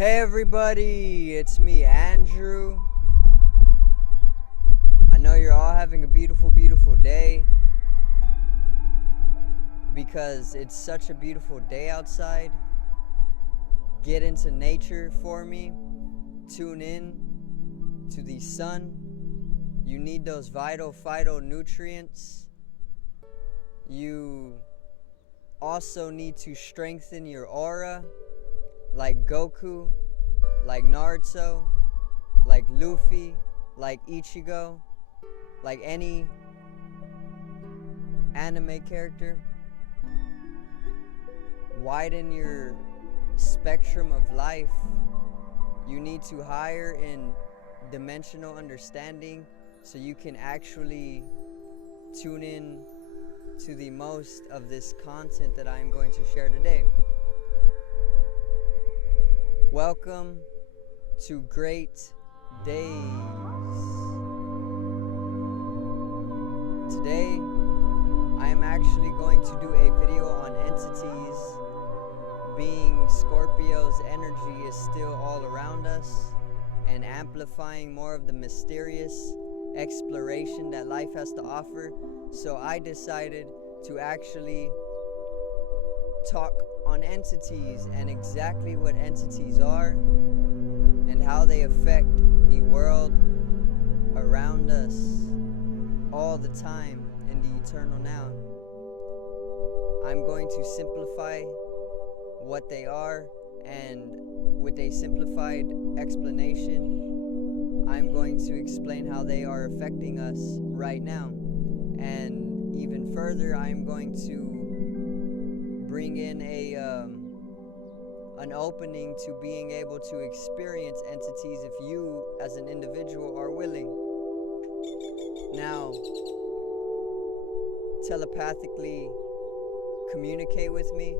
Hey everybody, it's me, Andrew. I know you're all having a beautiful, beautiful day because it's such a beautiful day outside. Get into nature for me. Tune in to the sun. You need those vital phytonutrients. You also need to strengthen your aura, like Goku, like Naruto, like Luffy, like Ichigo, like any anime character. Widen your spectrum of life. You need to higher in dimensional understanding so you can actually tune in to the most of this content that I am going to share today. Welcome to Great Days. Today, I am actually going to do a video on entities, being Scorpio's energy is still all around us and amplifying more of the mysterious exploration that life has to offer. So I decided to actually talk on entities and exactly what entities are and how they affect the world around us all the time in the eternal now. I'm going to simplify what they are, and with a simplified explanation, I'm going to explain how they are affecting us right now. And even further, I'm going to bring in an opening to being able to experience entities if you as an individual are willing. Now, telepathically communicate with me,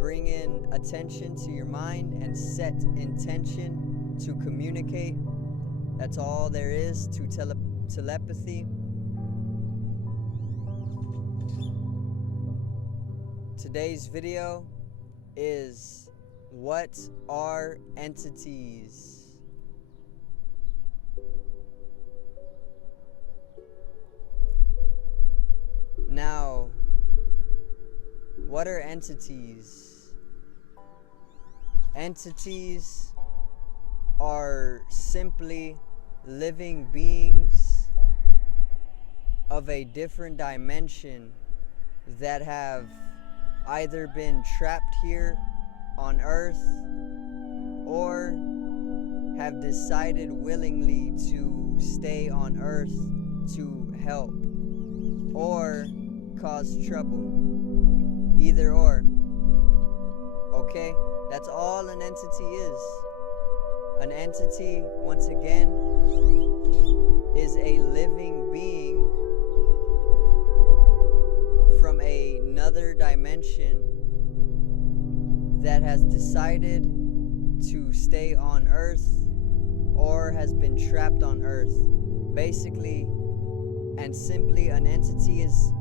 bring in attention to your mind and set intention to communicate. That's all there is to telepathy. Today's video is, what are entities? Now, what are entities? Entities are simply living beings of a different dimension that have either been trapped here on Earth or have decided willingly to stay on Earth to help or cause trouble. Either or. Okay? That's all an entity is. An entity, once again, is a living being from another dimension that has decided to stay on Earth or has been trapped on Earth. Basically and simply, an entity is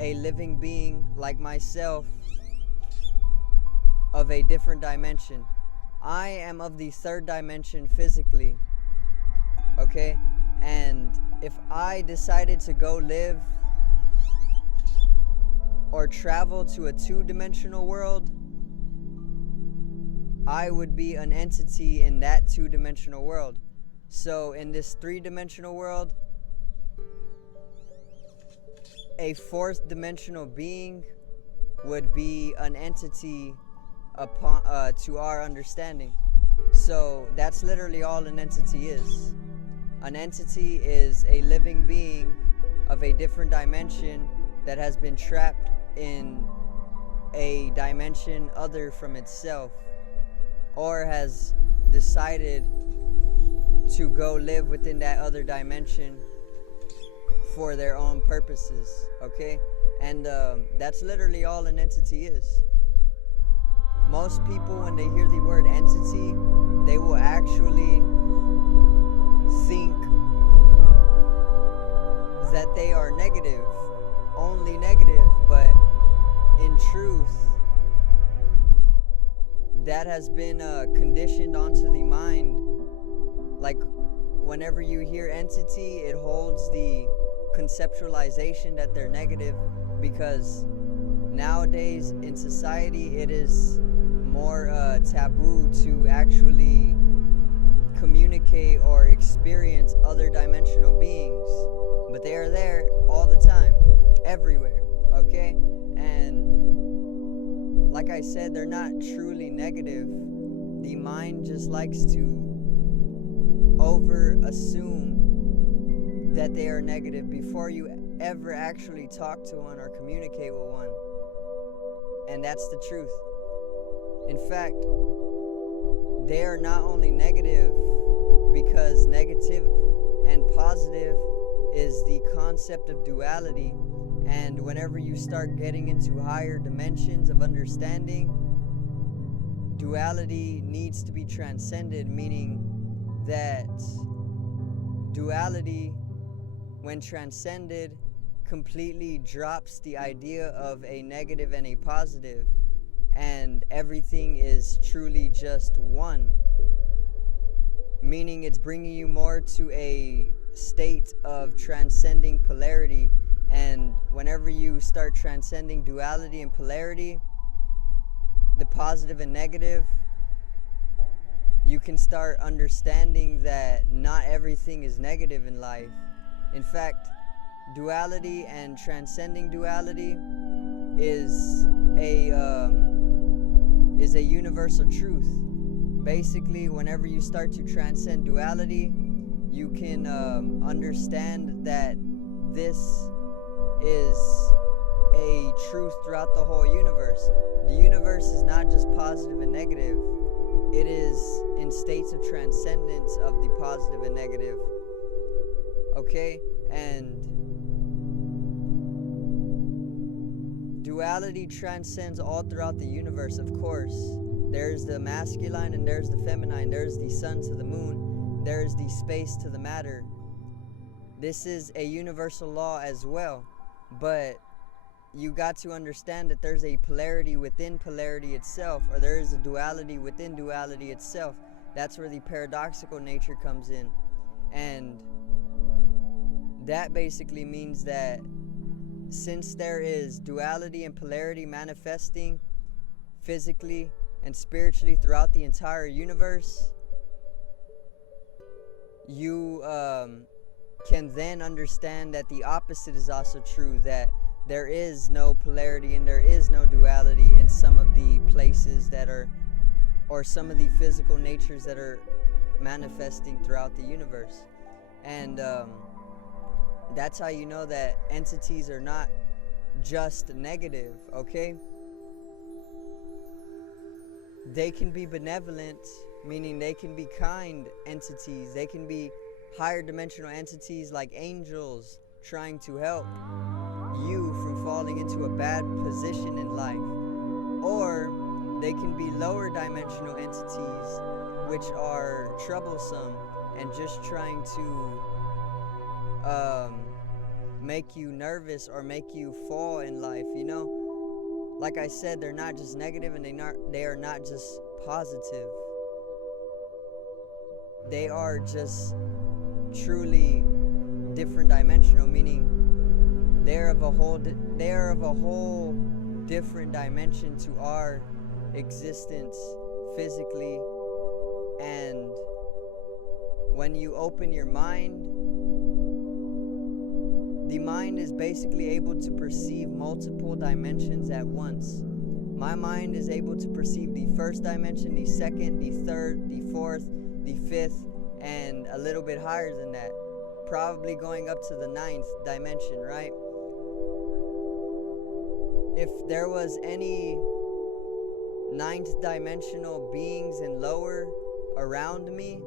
a living being like myself of a different dimension. I am of the third dimension physically, okay? And if I decided to go live or travel to a two-dimensional world, I would be an entity in that two-dimensional world. So in this three-dimensional world, a fourth dimensional being would be an entity upon to our understanding. So that's literally all an entity is. An entity is a living being of a different dimension that has been trapped in a dimension other from itself, or has decided to go live within that other dimension for their own purposes, okay? And that's literally all an entity is. Most people, when they hear the word entity, they will actually think that they are negative, only negative, but in truth, that has been conditioned onto the mind. Like, whenever you hear entity, it holds the conceptualization that they're negative, because nowadays in society it is more taboo to actually communicate or experience other dimensional beings, but they are there all the time, everywhere, okay? And like I said, they're not truly negative. The mind just likes to over assume that they are negative before you ever actually talk to one or communicate with one. And that's the truth. In fact, they are not only negative, because negative and positive is the concept of duality. And whenever you start getting into higher dimensions of understanding, duality needs to be transcended, meaning that duality, when transcended, completely drops the idea of a negative and a positive, and everything is truly just one, meaning it's bringing you more to a state of transcending polarity. And whenever you start transcending duality and polarity, the positive and negative, you can start understanding that not everything is negative in life. In fact, duality and transcending duality is a universal truth. Basically, whenever you start to transcend duality, you can understand that this is a truth throughout the whole universe. The universe is not just positive and negative. It is in states of transcendence of the positive and negative. Okay? And duality transcends all throughout the universe, of course. There's the masculine and there's the feminine. There's the sun to the moon. There's the space to the matter. This is a universal law as well. But you got to understand that there's a polarity within polarity itself, or there is a duality within duality itself. That's where the paradoxical nature comes in. And that basically means that since there is duality and polarity manifesting physically and spiritually throughout the entire universe, you can then understand that the opposite is also true, that there is no polarity and there is no duality in some of the places that are, or some of the physical natures that are manifesting throughout the universe. And that's how you know that entities are not just negative, okay? They can be benevolent, meaning they can be kind entities. They can be higher dimensional entities like angels trying to help you from falling into a bad position in life. Or they can be lower dimensional entities which are troublesome and just trying to make you nervous or make you fall in life, you know? Like I said, they're not just negative and they are not just positive. They are just truly different dimensional, meaning they're of a whole different dimension to our existence physically. And when you open your mind, the mind is basically able to perceive multiple dimensions at once. My mind is able to perceive the first dimension, the second, the third, the fourth, the fifth, and a little bit higher than that, probably going up to the ninth dimension, right? If there was any ninth dimensional beings and lower around me,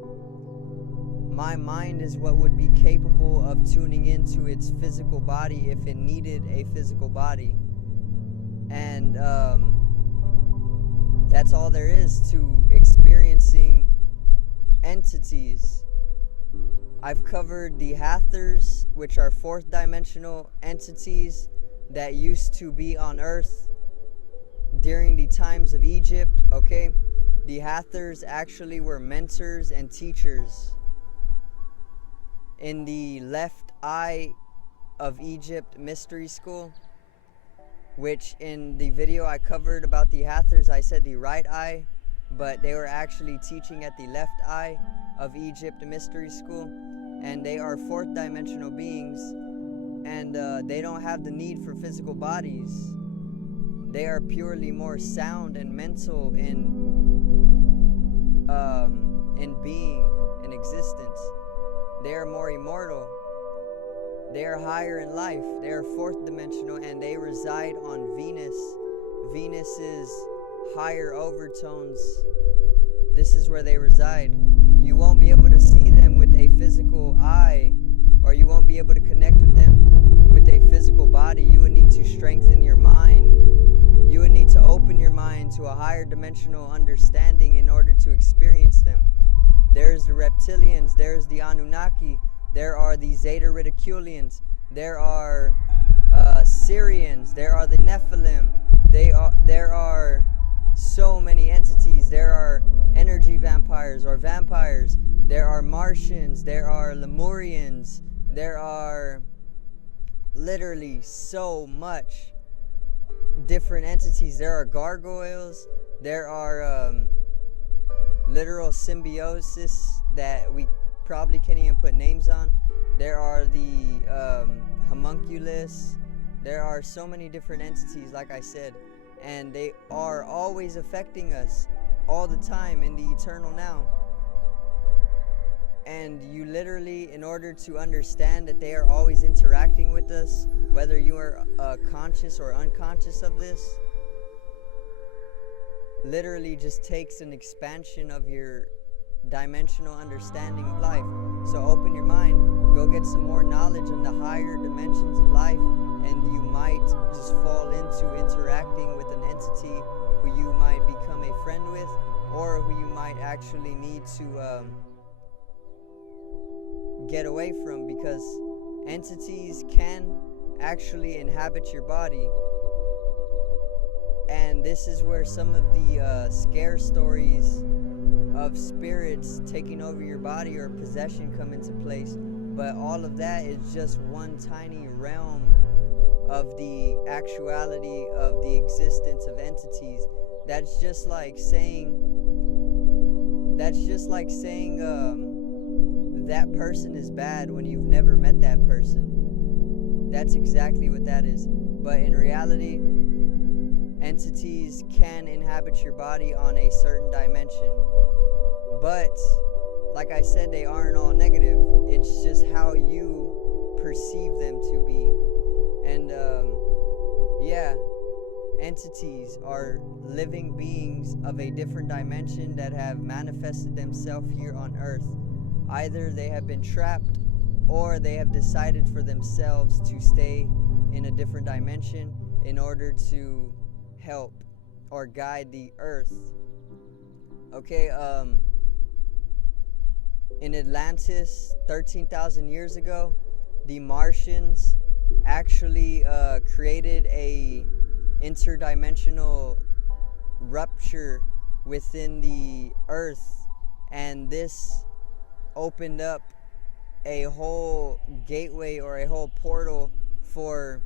my mind is what would be capable of tuning into its physical body if it needed a physical body. And that's all there is to experiencing entities. I've covered the Hathors, which are fourth dimensional entities that used to be on Earth during the times of Egypt, okay? The Hathors actually were mentors and teachers in the left eye of Egypt mystery school, which in the video I covered about the Hathors, I said the right eye, but they were actually teaching at the left eye of Egypt mystery school, and they are fourth dimensional beings, and they don't have the need for physical bodies. They are purely more sound and mental in being, in existence. They are more immortal. They are higher in life. They are fourth dimensional, and they reside on Venus. Venus's higher overtones. This is where they reside. You won't be able to see them with a physical eye, or you won't be able to connect with them with a physical body. You would need to strengthen your mind. You would need to open your mind to a higher dimensional understanding in order to experience them. There's the reptilians, there's the Anunnaki, there are the Zeta Reticulians, there are Syrians, there are the Nephilim, there are so many entities. There are energy vampires or vampires, there are Martians, there are Lemurians, there are literally so much different entities. There are gargoyles, there are literal symbiosis that we probably can't even put names on. There are the homunculus. There are so many different entities, like I said, and they are always affecting us all the time in the eternal now. And you literally, in order to understand that they are always interacting with us, whether you are conscious or unconscious of this, literally just takes an expansion of your dimensional understanding of life. So open your mind, go get some more knowledge on the higher dimensions of life, and you might just fall into interacting with an entity who you might become a friend with, or who you might actually need to get away from, because entities can actually inhabit your body. And this is where some of the scare stories of spirits taking over your body or possession come into place. But all of that is just one tiny realm of the actuality of the existence of entities. That's just like saying that person is bad when you've never met that person. That's exactly what that is. But in reality, entities can inhabit your body on a certain dimension. But, like I said, they aren't all negative. It's just how you perceive them to be. And, yeah, entities are living beings of a different dimension that have manifested themselves here on Earth. Either they have been trapped, or they have decided for themselves to stay in a different dimension in order to help or guide the Earth. Okay, in Atlantis, 13,000 years ago, the Martians actually created a interdimensional rupture within the Earth, and this opened up a whole gateway or a whole portal for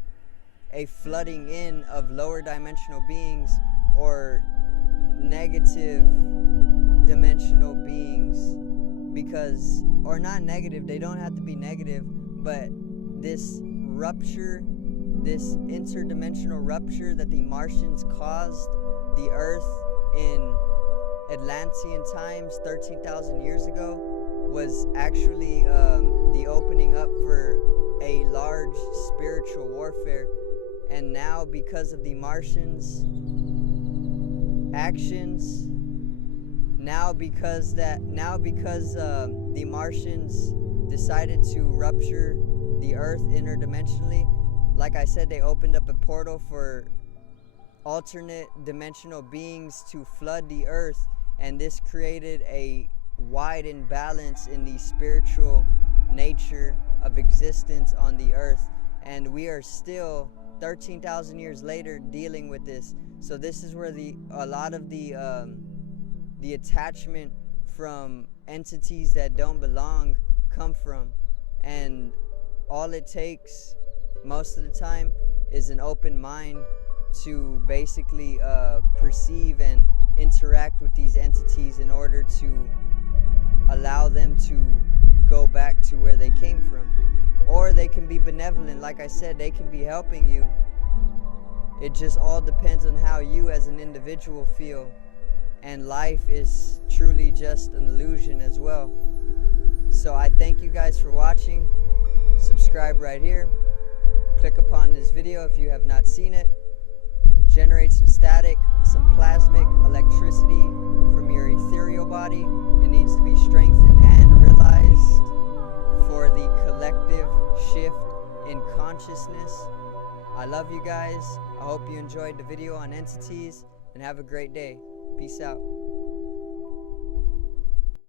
a flooding in of lower dimensional beings or negative dimensional beings. Because, or not negative, they don't have to be negative, but this rupture, this interdimensional rupture that the Martians caused the Earth in Atlantean times 13,000 years ago was actually the opening up for a large spiritual warfare. And now, because of the Martians' actions, because the Martians decided to rupture the Earth interdimensionally, like I said, they opened up a portal for alternate dimensional beings to flood the Earth, and this created a wide imbalance in the spiritual nature of existence on the Earth. And we are still 13,000 years later dealing with this. So this is where a lot of the the attachment from entities that don't belong come from. And all it takes most of the time is an open mind to basically perceive and interact with these entities in order to allow them to go back to where they came from. Or they can be benevolent. Like I said, they can be helping you. It just all depends on how you as an individual feel. And life is truly just an illusion as well. So I thank you guys for watching. Subscribe right here. Click upon this video if you have not seen it. Generate some static, some plasmic electricity from your ethereal body. It needs to be strengthened and realized for the collective shift in consciousness. I love you guys. I hope you enjoyed the video on entities, and have a great day. Peace out.